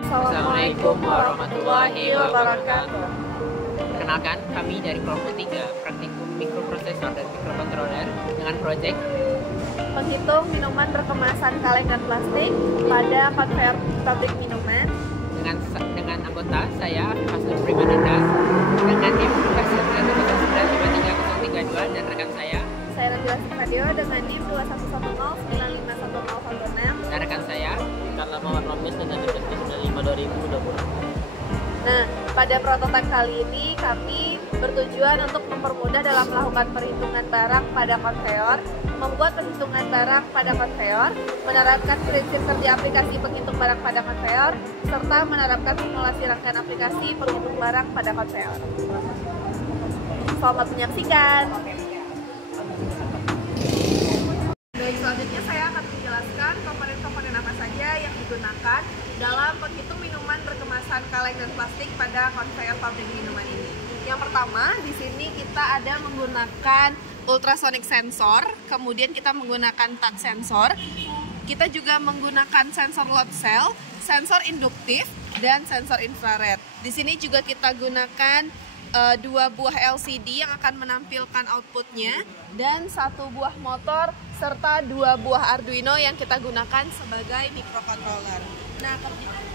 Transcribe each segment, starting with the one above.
Assalamualaikum warahmatullahi wabarakatuh. Perkenalkan, kami dari kelompok 3 Praktikum Mikroprosesor dan Mikrokontroler dengan proyek Menghitung minuman berkemasan kaleng dan plastik pada konveyor pabrik minuman. dengan anggota saya Fastur Primananda dengan NIM 2199332 dan rekan saya Najwa Sifadeo dengan NIM 2110951016 dan rekan saya Karena Mawar Lamis dengan deteksi 95 2020. Nah, pada prototipe kali ini kami bertujuan untuk mempermudah dalam melakukan perhitungan barang pada konveyor, membuat perhitungan barang pada konveyor, menerapkan prinsip kerja aplikasi penghitung barang pada konveyor, serta menerapkan simulasi rangkaian aplikasi penghitung barang pada konveyor. Selamat menyaksikan. Baik, selanjutnya saya akan menjelaskan komponen-komponen apa saja yang digunakan dalam penghitung minuman berkemasan kaleng dan plastik pada konveyor pabrik minuman ini. Yang pertama, di sini kita ada menggunakan ultrasonic sensor, kemudian kita menggunakan touch sensor. Kita juga menggunakan sensor load cell, sensor induktif, dan sensor infrared. Di sini juga kita gunakan 2 buah LCD yang akan menampilkan outputnya dan 1 buah motor serta 2 buah Arduino yang kita gunakan sebagai microcontroller. Nah,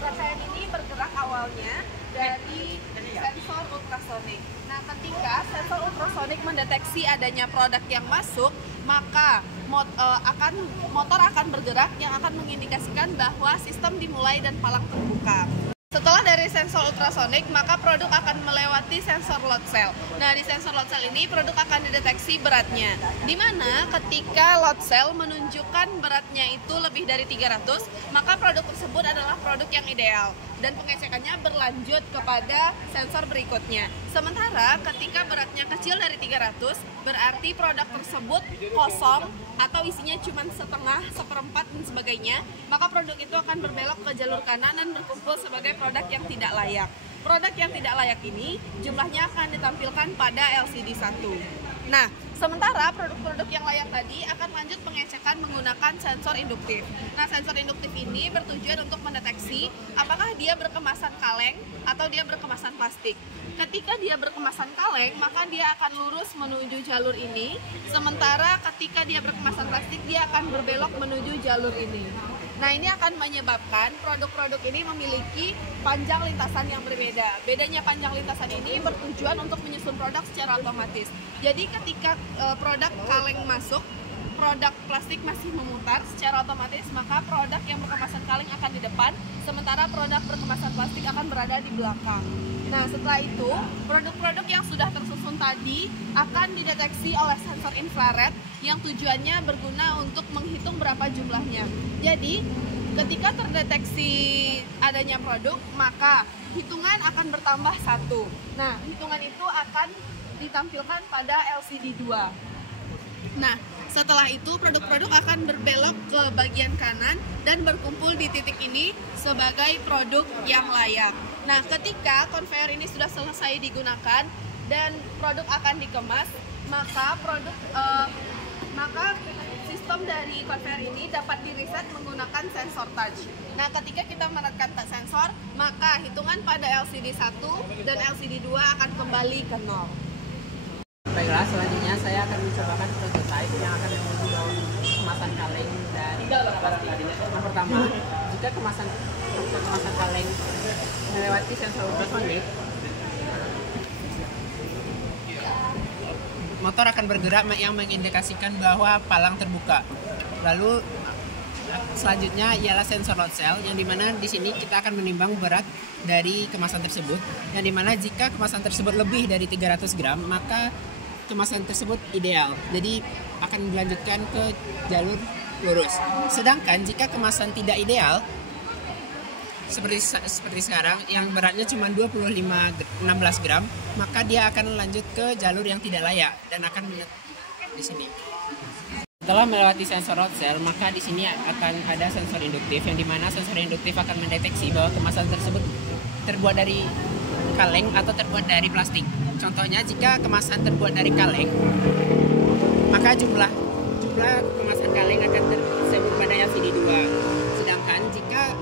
rangkaian ini bergerak awalnya dari sensor ultrasonic. Nah, ketika sensor ultrasonic mendeteksi adanya produk yang masuk, maka motor akan bergerak yang akan mengindikasikan bahwa sistem dimulai dan palang terbuka. Setelah dari sensor ultrasonic, maka produk akan melewati sensor load cell. Nah, di sensor load cell ini produk akan dideteksi beratnya. Di mana ketika load cell menunjukkan beratnya itu lebih dari 300, maka produk tersebut adalah produk yang ideal. Dan pengecekannya berlanjut kepada sensor berikutnya. Sementara ketika beratnya kecil dari 300, berarti produk tersebut kosong atau isinya cuma setengah, seperempat, dan sebagainya, maka produk itu akan berbelok ke jalur kanan dan berkumpul sebagai produk yang tidak layak. Produk yang tidak layak ini jumlahnya akan ditampilkan pada LCD 1. Nah, sementara produk-produk yang layak tadi akan lanjut pengecekan menggunakan sensor induktif. Nah, sensor induktif ini bertujuan untuk mendeteksi apakah dia berkemasan kaleng atau dia berkemasan plastik. Ketika dia berkemasan kaleng, maka dia akan lurus menuju jalur ini. Sementara ketika dia berkemasan plastik, dia akan berbelok menuju jalur ini. Nah, ini akan menyebabkan produk-produk ini memiliki panjang lintasan yang berbeda. Bedanya panjang lintasan ini bertujuan untuk menyusun produk secara otomatis. Jadi ketika produk kaleng masuk, produk plastik masih memutar secara otomatis, maka produk yang berkemasan kaleng akan di depan, sementara produk berkemasan plastik akan berada di belakang. Nah, setelah itu, produk-produk yang sudah tersusun tadi akan dideteksi oleh sensor infrared yang tujuannya berguna untuk menghitung berapa jumlahnya. Jadi, ketika terdeteksi adanya produk, maka hitungan akan bertambah 1. Nah, hitungan itu akan ditampilkan pada LCD 2. Nah, setelah itu produk-produk akan berbelok ke bagian kanan dan berkumpul di titik ini sebagai produk yang layak. Nah, ketika konveyor ini sudah selesai digunakan dan produk akan dikemas, maka sistem dari konveyor ini dapat di-reset menggunakan sensor touch. Nah, ketika kita menekan touch sensor, maka hitungan pada LCD 1 dan LCD 2 akan kembali ke 0. Baiklah, selanjutnya saya akan mencobakan prototipe yang akan menuju kemasan kaleng dan plastik. Yang pertama, jika kemasan kaleng melewati sensor ultrasonic, motor akan bergerak yang mengindikasikan bahwa palang terbuka. Lalu selanjutnya ialah sensor load cell, yang dimana di sini kita akan menimbang berat dari kemasan tersebut, yang dimana jika kemasan tersebut lebih dari 300 gram, maka kemasan tersebut ideal, jadi akan dilanjutkan ke jalur lurus. Sedangkan jika kemasan tidak ideal, seperti sekarang yang beratnya cuma 16 gram, maka dia akan lanjut ke jalur yang tidak layak dan akan di sini. Setelah melewati sensor load cell, maka di sini akan ada sensor induktif, yang dimana sensor induktif akan mendeteksi bahwa kemasan tersebut terbuat dari kaleng atau terbuat dari plastik. Contohnya, jika kemasan terbuat dari kaleng, maka jumlah kemasan kaleng akan tersebut pada LCD 2. Sedangkan jika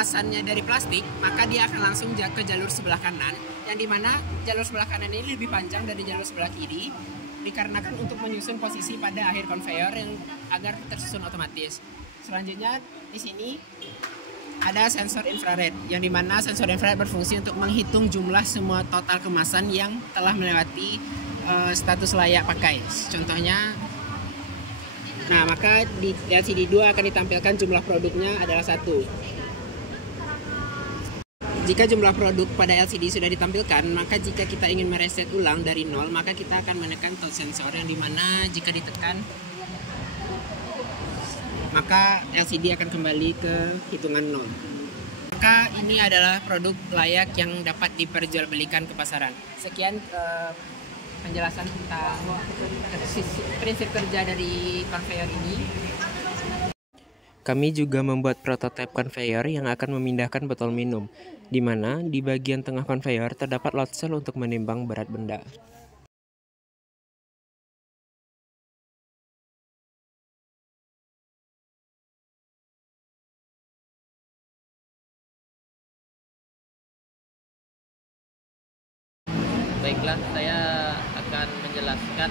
kemasannya dari plastik, maka dia akan langsung ke jalur sebelah kanan, yang dimana jalur sebelah kanan ini lebih panjang dari jalur sebelah kiri, dikarenakan untuk menyusun posisi pada akhir konveyor yang agar tersusun otomatis. Selanjutnya di sini ada sensor infrared, yang dimana sensor infrared berfungsi untuk menghitung jumlah semua total kemasan yang telah melewati status layak pakai. Contohnya, nah maka di LCD 2 akan ditampilkan jumlah produknya adalah 1. Jika jumlah produk pada LCD sudah ditampilkan, maka jika kita ingin mereset ulang dari 0, maka kita akan menekan touch sensor, yang dimana jika ditekan maka LCD akan kembali ke hitungan 0. Maka ini adalah produk layak yang dapat diperjualbelikan ke pasaran. Sekian penjelasan tentang prinsip kerja dari konveyor ini. Kami juga membuat prototipe konveyor yang akan memindahkan botol minum, di mana di bagian tengah konveyor terdapat load cell untuk menimbang berat benda. Baiklah, saya akan menjelaskan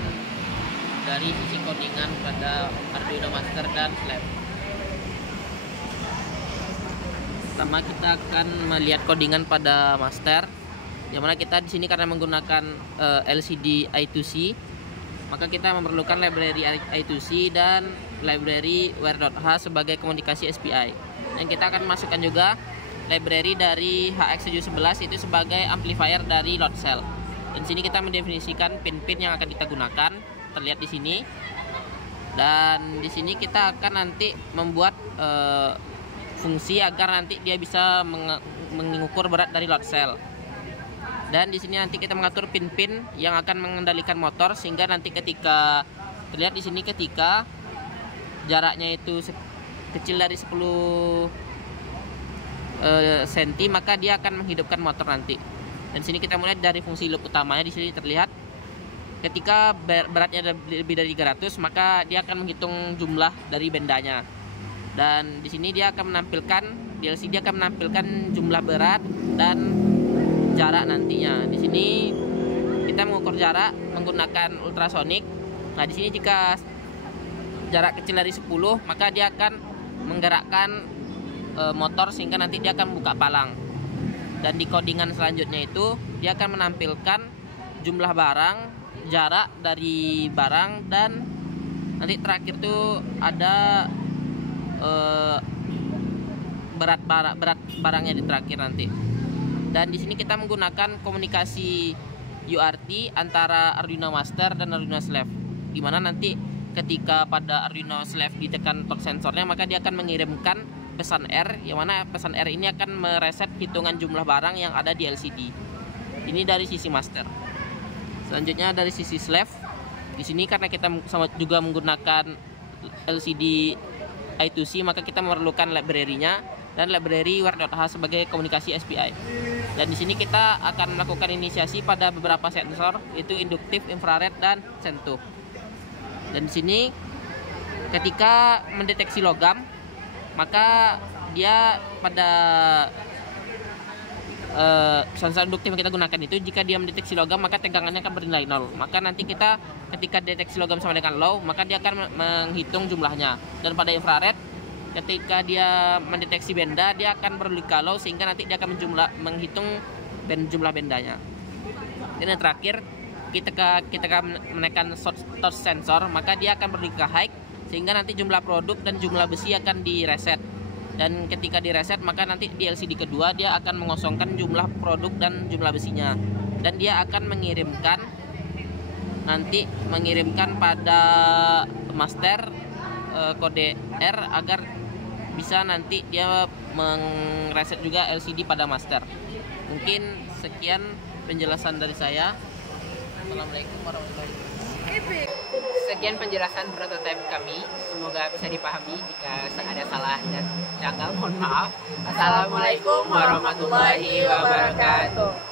dari sisi codingan pada Arduino Master dan Slave. Pertama kita akan melihat codingan pada master, yang mana kita di sini karena menggunakan LCD I2C, maka kita memerlukan library I2C dan library where.h sebagai komunikasi SPI. Dan kita akan masukkan juga library dari HX711 itu sebagai amplifier dari load cell. Dan di sini kita mendefinisikan pin-pin yang akan kita gunakan, terlihat di sini. Dan di sini kita akan nanti membuat fungsi agar nanti dia bisa mengukur berat dari load cell. Dan di sini nanti kita mengatur pin-pin yang akan mengendalikan motor, sehingga nanti ketika terlihat di sini ketika jaraknya itu kecil dari 10 cm, maka dia akan menghidupkan motor nanti. Dan di sini kita mulai dari fungsi loop utamanya. Di sini terlihat ketika beratnya lebih dari 300, maka dia akan menghitung jumlah dari bendanya. Dan di sini dia akan menampilkan, di LCD akan menampilkan jumlah berat dan jarak nantinya. Di sini kita mengukur jarak menggunakan ultrasonik. Nah, di sini jika jarak kecil dari 10, maka dia akan menggerakkan motor sehingga nanti dia akan buka palang. Dan di codingan selanjutnya itu dia akan menampilkan jumlah barang, jarak dari barang, dan nanti terakhir tuh ada berat barangnya di terakhir nanti. Dan di sini kita menggunakan komunikasi UART antara Arduino Master dan Arduino Slave, di mana nanti ketika pada Arduino Slave ditekan torque sensornya, maka dia akan mengirimkan pesan R, yang mana pesan R ini akan mereset hitungan jumlah barang yang ada di LCD. Ini dari sisi master. Selanjutnya dari sisi Slave, di sini karena kita juga menggunakan LCD I2C, maka kita memerlukan library-nya dan library where.h sebagai komunikasi SPI. Dan di sini kita akan melakukan inisiasi pada beberapa sensor, yaitu induktif, infrared, dan sentuh. Dan di sini ketika mendeteksi logam, maka dia pada sensor induktif yang kita gunakan itu, jika dia mendeteksi logam maka tegangannya akan bernilai 0. Maka nanti kita ketika deteksi logam sama dengan low, maka dia akan menghitung jumlahnya. Dan pada infrared, ketika dia mendeteksi benda, dia akan berlika low, sehingga nanti dia akan menghitung jumlah bendanya. Dan yang terakhir, kita menekan touch sensor, maka dia akan berlika high, sehingga nanti jumlah produk dan jumlah besi akan direset. Dan ketika direset, maka nanti di LCD kedua dia akan mengosongkan jumlah produk dan jumlah besinya. Dan dia akan mengirimkan pada master kode R agar bisa nanti dia mereset juga LCD pada master. Mungkin sekian penjelasan dari saya. Assalamualaikum warahmatullahi wabarakatuh. Sekian penjelasan prototipe kami. Semoga bisa dipahami. Jika ada salah dan janggal, mohon maaf. Assalamualaikum warahmatullahi wabarakatuh.